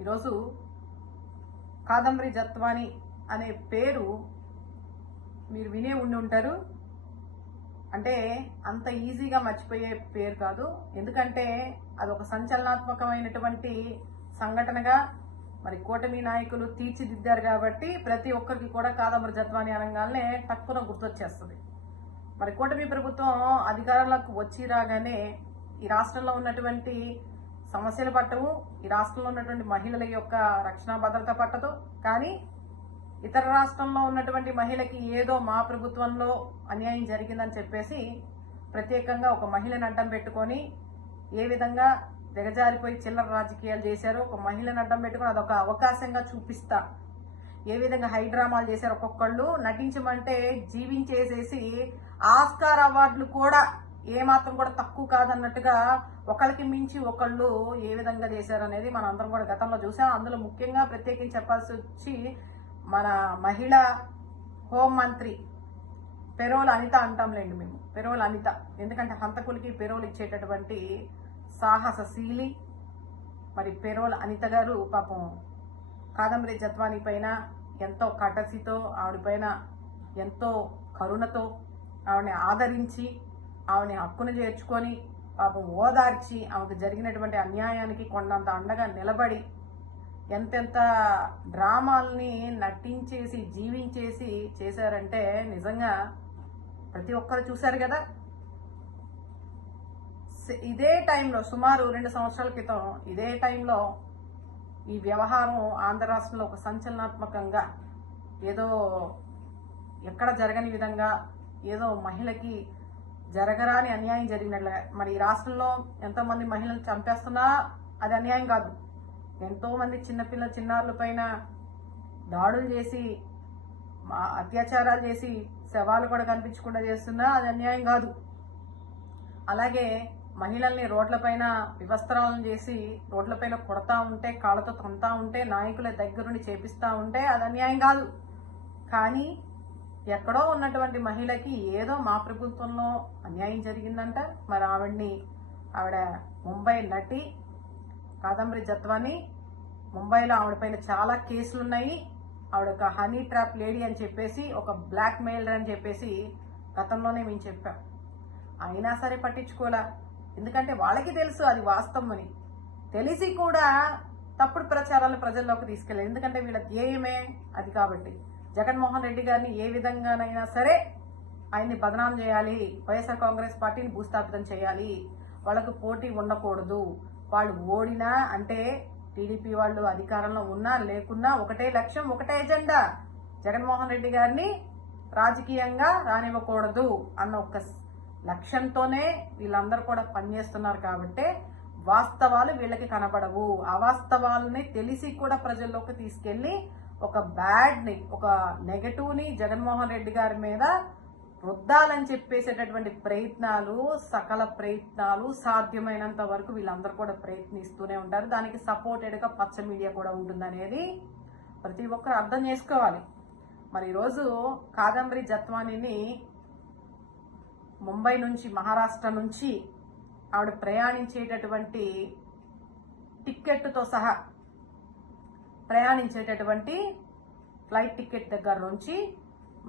ఈరోజు కాదంబరి జత్వాని అనే పేరు మీరు వినే ఉండి ఉంటారు. అంటే అంత ఈజీగా మర్చిపోయే పేరు కాదు. ఎందుకంటే అదొక సంచలనాత్మకమైనటువంటి సంఘటనగా మరి కూటమి నాయకులు తీర్చిదిద్దారు కాబట్టి ప్రతి ఒక్కరికి కూడా కాదంబరి జత్వాని అనగానే తక్కువ గుర్తొచ్చేస్తుంది. మరి కూటమి ప్రభుత్వం అధికారంలోకి వచ్చి రాగానే ఈ రాష్ట్రంలో ఉన్నటువంటి సమస్యలు పట్టవు, ఈ రాష్ట్రంలో ఉన్నటువంటి మహిళల యొక్క రక్షణ భద్రత పట్టదు. కానీ ఇతర రాష్ట్రంలో ఉన్నటువంటి మహిళకి ఏదో మా ప్రభుత్వంలో అన్యాయం జరిగిందని చెప్పేసి ప్రత్యేకంగా ఒక మహిళను అడ్డం పెట్టుకొని ఏ విధంగా దిగజారిపోయి చిల్లర రాజకీయాలు చేశారో, ఒక మహిళను అడ్డం పెట్టుకొని అదొక అవకాశంగా చూపిస్తా ఏ విధంగా హైడ్రామాలు చేశారు. ఒక్కొక్కళ్ళు నటించమంటే జీవించేసేసి ఆస్కార్ అవార్డులు కూడా ఏమాత్రం కూడా తక్కువ కాదన్నట్టుగా ఒకరికి మించి ఒకళ్ళు ఏ విధంగా చేశారు అనేది మనం అందరం కూడా గతంలో చూసాం. అందులో ముఖ్యంగా ప్రత్యేకించి చెప్పాల్సి వచ్చి మన మహిళా హోంమంత్రి పెరోల్ అనిత అంటాంలేండి మేము, పెరోల్ అనిత. ఎందుకంటే హంతకులకి పెరోల్ ఇచ్చేటటువంటి సాహసశీలి మరి పెరోల్ అనిత గారు పాపం కాదంబరి జత్వాని పైన ఎంతో కటసితో, ఆవిడ పైన ఎంతో కరుణతో ఆవిడని ఆదరించి ఆవిడని హక్కును చేర్చుకొని పాపం ఓదార్చి ఆమెకు జరిగినటువంటి అన్యాయానికి కొండంత అండగా నిలబడి ఎంతెంత డ్రామాల్ని నటించేసి జీవించేసి చేశారంటే నిజంగా ప్రతి ఒక్కరు చూశారు కదా. ఇదే టైంలో సుమారు 2 సంవత్సరాల క్రితం ఇదే టైంలో ఈ వ్యవహారం ఆంధ్ర రాష్ట్రంలో ఒక సంచలనాత్మకంగా ఏదో ఎక్కడ జరగని విధంగా ఏదో మహిళకి జరగరాని అన్యాయం జరిగినట్లుగా. మరి ఈ రాష్ట్రంలో ఎంతోమంది మహిళలు చంపేస్తున్నా అది అన్యాయం కాదు. ఎంతోమంది చిన్నారుల పైన దాడులు చేసి అత్యాచారాలు చేసి శవాలు కూడా కనిపించకుండా చేస్తున్నా అది అన్యాయం కాదు. అలాగే మహిళల్ని రోడ్లపైన వివస్త్రాలను చేసి రోడ్లపైన కొడతా ఉంటే, కాళ్ళతో తంతా ఉంటే, నాయకుల దగ్గరుండి చేపిస్తా ఉంటే అది అన్యాయం కాదు. కానీ ఎక్కడో ఉన్నటువంటి మహిళకి ఏదో మా ప్రభుత్వంలో అన్యాయం జరిగిందంట. మరి ఆవిడ ముంబై నటి కాదంబరి జత్వాని, ముంబైలో ఆవిడ పైన చాలా కేసులున్నాయి. ఆవిడ ఒక హనీ ట్రాప్ లేడీ అని చెప్పేసి, ఒక బ్లాక్ మెయిలర్ అని చెప్పేసి గతంలోనే మేము చెప్పాం. అయినా సరే పట్టించుకోలే. ఎందుకంటే వాళ్ళకి తెలుసు అది వాస్తవం అని. తెలిసి కూడా తప్పుడు ప్రచారాలను ప్రజల్లోకి తీసుకెళ్ళారు. ఎందుకంటే వీళ్ళ ధ్యేయమే అది. కాబట్టి జగన్మోహన్ రెడ్డి గారిని ఏ విధంగానైనా సరే ఆయన్ని బదనాం చేయాలి, వైఎస్ఆర్ కాంగ్రెస్ పార్టీని భూస్థాపితం చేయాలి, వాళ్ళకు పోటీ ఉండకూడదు. వాళ్ళు ఓడినా అంటే టీడీపీ వాళ్ళు అధికారంలో ఉన్నా లేకున్నా ఒకటే లక్ష్యం, ఒకటే ఎజెండా, జగన్మోహన్ రెడ్డి గారిని రాజకీయంగా రానివ్వకూడదు అన్న ఒక లక్ష్యంతోనే వీళ్ళందరూ కూడా పనిచేస్తున్నారు. కాబట్టి వాస్తవాలు వీళ్ళకి కనబడవు. అవాస్తవాలని తెలిసి కూడా ప్రజల్లోకి తీసుకెళ్లి ఒక బ్యాడ్ని, ఒక నెగటివ్ని జగన్మోహన్ రెడ్డి గారి మీద రుద్దాలని చెప్పేసేటటువంటి ప్రయత్నాలు, సకల ప్రయత్నాలు సాధ్యమైనంత వరకు వీళ్ళందరూ కూడా ప్రయత్నిస్తూనే ఉంటారు. దానికి సపోర్టెడ్గా పచ్చ మీడియా కూడా ఉంటుందనేది ప్రతి ఒక్కరు అర్థం చేసుకోవాలి. మరి ఈరోజు కాదంబరి జత్వానిని ముంబై నుంచి, మహారాష్ట్ర నుంచి ఆవిడ ప్రయాణించేటటువంటి టిక్కెట్తో సహా ప్రయాణించేటటువంటి ఫ్లైట్ టికెట్ దగ్గర నుంచి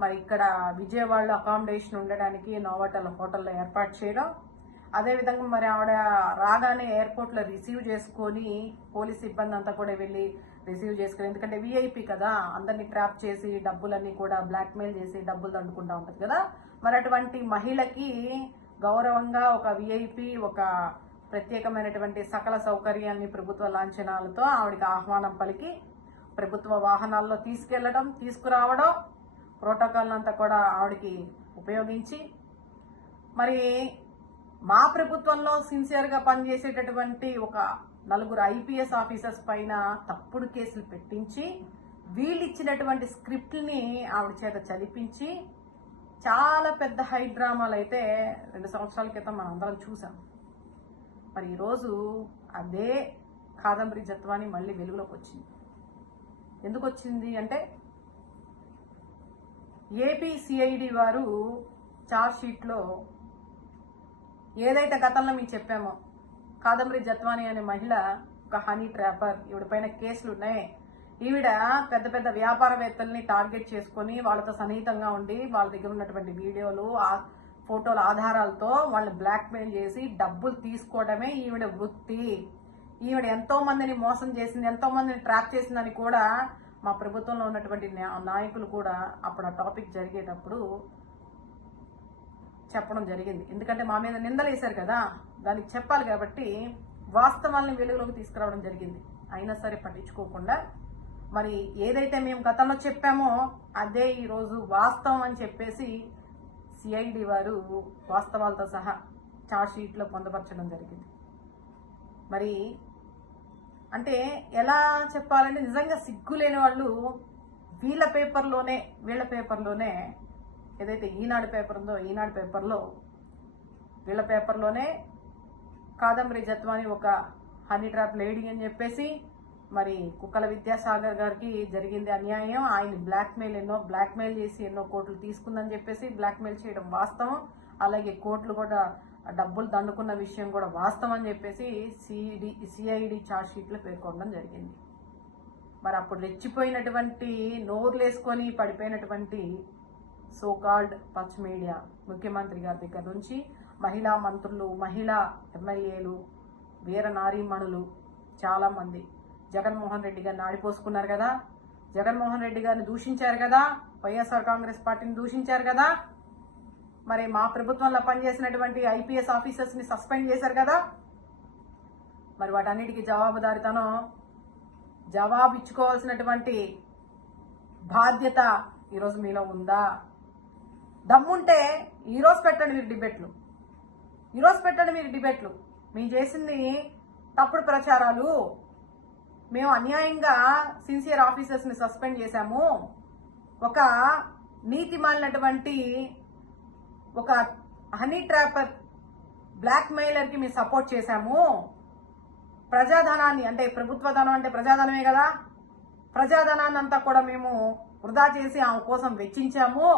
మరి ఇక్కడ విజయవాడలో అకామిడేషన్ ఉండడానికి నోవాటల్ హోటల్లో ఏర్పాటు చేయడం, అదేవిధంగా మరి ఆవిడ రాగానే ఎయిర్పోర్ట్లో రిసీవ్ చేసుకొని పోలీస్ సిబ్బంది అంతా కూడా వెళ్ళి రిసీవ్ చేసుకుని, ఎందుకంటే విఐపి కదా, అందరినీ ట్రాప్ చేసి డబ్బులన్నీ కూడా బ్లాక్మెయిల్ చేసి డబ్బులు దండుకుంటా ఉంటుంది కదా. మరి అటువంటి మహిళకి గౌరవంగా ఒక విఐపి, ఒక ప్రత్యేకమైనటువంటి సకల సౌకర్యాన్ని ప్రభుత్వ లాంఛనాలతో ఆవిడకి ఆహ్వానం పలికి ప్రభుత్వ వాహనాల్లో తీసుకెళ్లడం, తీసుకురావడం, ప్రోటోకాల్ అంతా కూడా ఆవిడకి ఉపయోగించి మరి మా ప్రభుత్వంలో సిన్సియర్గా పనిచేసేటటువంటి ఒక 4 ఐపీఎస్ ఆఫీసర్స్ పైన తప్పుడు కేసులు పెట్టించి వీళ్ళు ఇచ్చినటువంటి స్క్రిప్ట్ని ఆవిడ చేత చదివించి చాలా పెద్ద హై డ్రామాలు అయితే 2 సంవత్సరాల క్రితం మనం అందరం చూసాం. మరి ఈరోజు అదే కాదంబరి జత్వాని మళ్ళీ వెలుగులోకి వచ్చింది. ఎందుకు వచ్చింది అంటే ఏపీ సిఐడి వారు చార్జ్ షీట్లో ఏదైతే గతంలో మేము చెప్పామో కాదంబరి జత్వాని అనే మహిళ ఒక హనీ ట్రాపర్, ఈవిడ పైన కేసులు ఉన్నాయి. ఈవిడ పెద్ద పెద్ద వ్యాపారవేత్తల్ని టార్గెట్ చేసుకొని వాళ్ళతో సన్నిహితంగా ఉండి వాళ్ళ దగ్గర ఉన్నటువంటి వీడియోలు, ఫోటోల ఆధారాలతో వాళ్ళని బ్లాక్మెయిల్ చేసి డబ్బులు తీసుకోవడమే ఈవిడ వృత్తి. ఈవిడ ఎంతో మందిని మోసం చేసింది, ఎంతో మందిని ట్రాప్ చేసిందని కూడా మా ప్రభుత్వంలో ఉన్నటువంటి నాయకులు కూడా అప్పుడు ఆ టాపిక్ జరిగేటప్పుడు చెప్పడం జరిగింది. ఎందుకంటే మా మీద నిందలు వేశారు కదా, దానికి చెప్పాలి కాబట్టి వాస్తవాల్ని వెలుగులోకి తీసుకురావడం జరిగింది. అయినా సరే పట్టించుకోకుండా మరి ఏదైతే మేము గతంలో చెప్పామో అదే ఈరోజు వాస్తవం అని చెప్పేసి సిఐడి వారు వాస్తవాలతో సహా చార్జ్ షీట్లో పొందపరచడం జరిగింది. మరి అంటే ఎలా చెప్పాలంటే నిజంగా సిగ్గు లేని వాళ్ళు వీళ్ళ పేపర్లోనే ఏదైతే ఈనాడు పేపర్ ఉందో ఈనాడు పేపర్లో వీళ్ళ పేపర్లోనే కాదంబరి జత్వాని ఒక హనీ ట్రాప్ లేడీ అని చెప్పేసి మరి కుక్కల విద్యాసాగర్ గారికి జరిగింది అన్యాయం, ఆయన బ్లాక్మెయిల్ చేసి ఎన్నో కోట్లు తీసుకుందని చెప్పేసి బ్లాక్మెయిల్ చేయడం వాస్తవం, అలాగే కోట్లు కూడా డబ్బులు దండుకున్న విషయం కూడా వాస్తవం అని చెప్పేసి సిఐడి ఛార్జ్ షీట్లో పేర్కొనడం జరిగింది. మరి అప్పుడు రెచ్చిపోయినటువంటి నోరులేసుకొని పడిపోయినటువంటి సోకాల్డ్ పచ్ మీడియా ముఖ్యమంత్రి గారి దగ్గర నుంచి మహిళా మంత్రులు, మహిళా ఎమ్మెల్యేలు, వీర నారీమణులు చాలామంది జగన్మోహన్ రెడ్డి గారిని ఆడిపోసుకున్నారు కదా, జగన్మోహన్ రెడ్డి గారిని దూషించారు కదా, వైఎస్ఆర్ కాంగ్రెస్ పార్టీని దూషించారు కదా, మరి మా ప్రభుత్వంలో పనిచేసినటువంటి ఐపీఎస్ ఆఫీసర్స్ని సస్పెండ్ చేశారు కదా. మరి వాటన్నిటికీ జవాబు ఇచ్చుకోవాల్సినటువంటి బాధ్యత ఈరోజు మీలో ఉందా? దమ్ముంటే ఈరోజు పెట్టండి మీరు డిబేట్లు. మేము చేసింది తప్పుడు ప్రచారాలు, మేము అన్యాయంగా సిన్సియర్ ఆఫీసర్స్ని సస్పెండ్ చేశాము, ఒక నీతి మాలినటువంటి ఒక హనీ ట్రాపర్ బ్లాక్ మెయిలర్కి మేము సపోర్ట్ చేశాము, ప్రజాధనాన్ని అంటే ప్రభుత్వ ధనం అంటే ప్రజాధనమే కదా, ప్రజాధనాన్ని అంతా కూడా మేము వృధా చేసి ఆమె కోసం వెచ్చించాము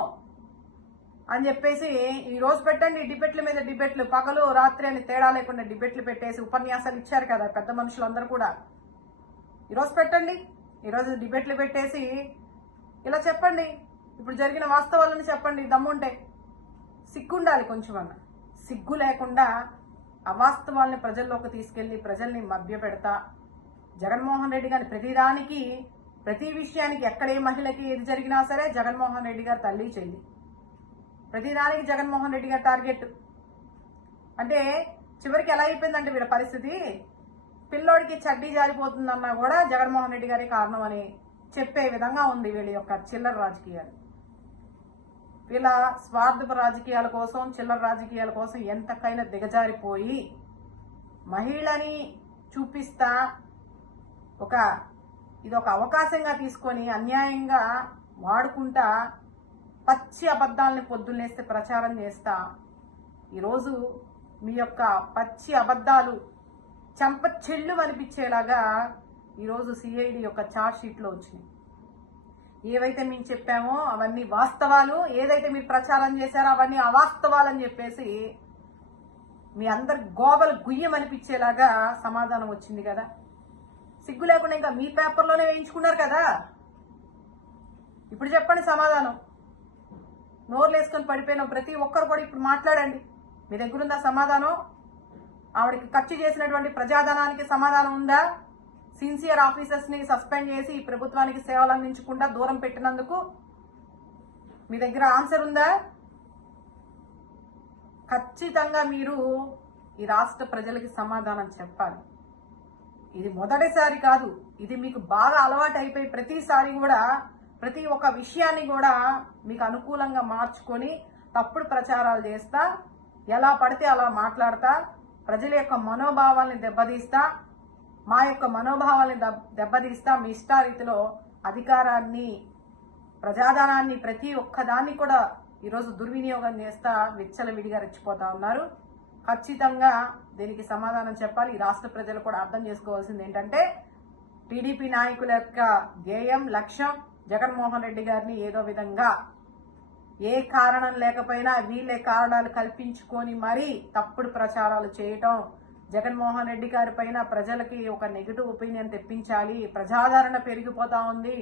అని చెప్పేసి ఈరోజు పెట్టండి డిబేట్ల మీద డిబేట్లు, పగలు రాత్రి అని తేడా లేకుండా డిబేట్లు పెట్టేసి ఉపన్యాసాలు ఇచ్చారు కదా పెద్ద మనుషులందరూ కూడా. ఈరోజు పెట్టండి, ఈరోజు డిబేట్లు పెట్టేసి ఇలా చెప్పండి, ఇప్పుడు జరిగిన వాస్తవాలను చెప్పండి. దమ్ముంటే సిగ్గుండాలి కొంచెమన్నా. సిగ్గు లేకుండా అవాస్తవాల్ని ప్రజల్లోకి తీసుకెళ్లి ప్రజల్ని మభ్యపెడతా జగన్మోహన్ రెడ్డి గారి ప్రతి విషయానికి ఎక్కడే మహిళకి ఏది జరిగినా సరే జగన్మోహన్ రెడ్డి గారు తల్లి చెల్లి, ప్రతిదానికి జగన్మోహన్ రెడ్డి గారి టార్గెట్. అంటే చివరికి ఎలా అయిపోయిందంటే వీళ్ళ పరిస్థితి, పిల్లోడికి చడ్డీ జారిపోతుందన్నా కూడా జగన్మోహన్ రెడ్డి గారి కారణం అని చెప్పే విధంగా ఉంది వీళ్ళ యొక్క చిల్లర రాజకీయాలు. వీళ్ళ స్వార్థపు రాజకీయాల కోసం, చిల్లర రాజకీయాల కోసం ఎంతకైనా దిగజారిపోయి మహిళని చూపిస్తా ఇది ఒక అవకాశంగా తీసుకొని అన్యాయంగా వాడుకుంటా పచ్చి అబద్ధాలని పొద్దున్నేస్తే ప్రచారం చేస్తా ఈరోజు మీ యొక్క పచ్చి అబద్ధాలు చెంప చెల్లు అనిపించేలాగా ఈరోజు సిఐడి యొక్క ఛార్జ్ షీట్లో వచ్చినాయి. ఏవైతే మేము చెప్పామో అవన్నీ వాస్తవాలు, ఏదైతే మీరు ప్రచారం చేశారో అవన్నీ అవాస్తవాలని చెప్పేసి మీ అందరి గోబలు గుయ్యం అనిపించేలాగా సమాధానం వచ్చింది కదా. సిగ్గు లేకుండా ఇంకా మీ పేపర్లోనే వేయించుకున్నారు కదా. ఇప్పుడు చెప్పండి సమాధానం. నోర్లు వేసుకొని పడిపోయిన ప్రతి ఒక్కరు కూడా ఇప్పుడు మాట్లాడండి. మీ దగ్గర ఉందా సమాధానం? ఆవిడకి ఖర్చు చేసినటువంటి ప్రజాధనానికి సమాధానం ఉందా? సిన్సియర్ ఆఫీసర్స్ని సస్పెండ్ చేసి ఈ ప్రభుత్వానికి సేవలు అందించకుండా దూరం పెట్టినందుకు మీ దగ్గర ఆన్సర్ ఉందా? ఖచ్చితంగా మీరు ఈ రాష్ట్ర ప్రజలకి సమాధానం చెప్పాలి. ఇది మొదటిసారి కాదు, ఇది మీకు బాగా అలవాటు అయిపోయి ప్రతిసారి కూడా ప్రతి ఒక్క విషయాన్ని కూడా మీకు అనుకూలంగా మార్చుకొని తప్పుడు ప్రచారాలు చేస్తా, ఎలా పడితే అలా మాట్లాడతా, ప్రజల యొక్క మనోభావాల్ని దెబ్బతీస్తా, మా యొక్క మనోభావాల్ని దెబ్బతీస్తా, మీ ఇష్టారీతిలో అధికారాన్ని, ప్రజాధనాన్ని ప్రతి ఒక్కదాన్ని కూడా ఈరోజు దుర్వినియోగం చేస్తా విచ్చలవిడిగా రెచ్చిపోతా ఉన్నారు. ఖచ్చితంగా దీనికి సమాధానం చెప్పాలి. ఈ రాష్ట్ర ప్రజలు కూడా అర్థం చేసుకోవాల్సింది ఏంటంటే టీడీపీ నాయకుల యొక్క ధ్యేయం, లక్ష్యం జగన్మోహన్ రెడ్డి గారిని ఏదో విధంగా ఏ కారణం లేకపోయినా వీళ్ళే కారణాలు కల్పించుకొని మరీ తప్పుడు ప్రచారాలు చేయటం, జగన్మోహన్ రెడ్డి గారి పైన ప్రజలకి ఒక నెగిటివ్ ఒపీనియన్ తెప్పించాలి, ప్రజాదరణ పెరిగిపోతా ఉంది,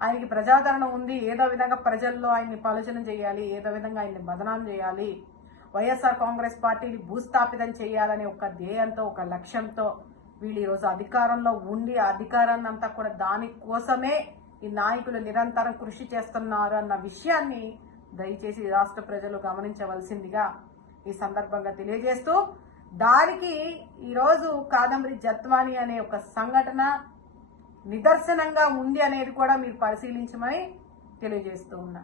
ఆయనకి ప్రజాదరణ ఉంది, ఏదో విధంగా ప్రజల్లో ఆయన్ని పలుచన చేయాలి, ఏదో విధంగా ఆయన్ని బదనాం చేయాలి, వైఎస్ఆర్ కాంగ్రెస్ పార్టీని భూస్థాపితం చేయాలనే ఒక ధ్యేయంతో, ఒక లక్ష్యంతో వీళ్ళు ఈరోజు అధికారంలో ఉండి ఆ అధికారాన్ని అంతా కూడా దానికోసమే ఈ నాయకులు నిరంతరం కృషి చేస్తున్నారు అన్న విషయాన్ని దయచేసి రాష్ట్ర ప్రజలు గమనించవలసిందిగా ఈ సందర్భంగా తెలియజేస్తూ, దానికి ఈరోజు కాదంబరి జత్వాని అనే ఒక సంఘటన నిదర్శనంగా ఉంది అనేది కూడా మీరు పరిశీలించమని తెలియజేస్తూ ఉన్నా.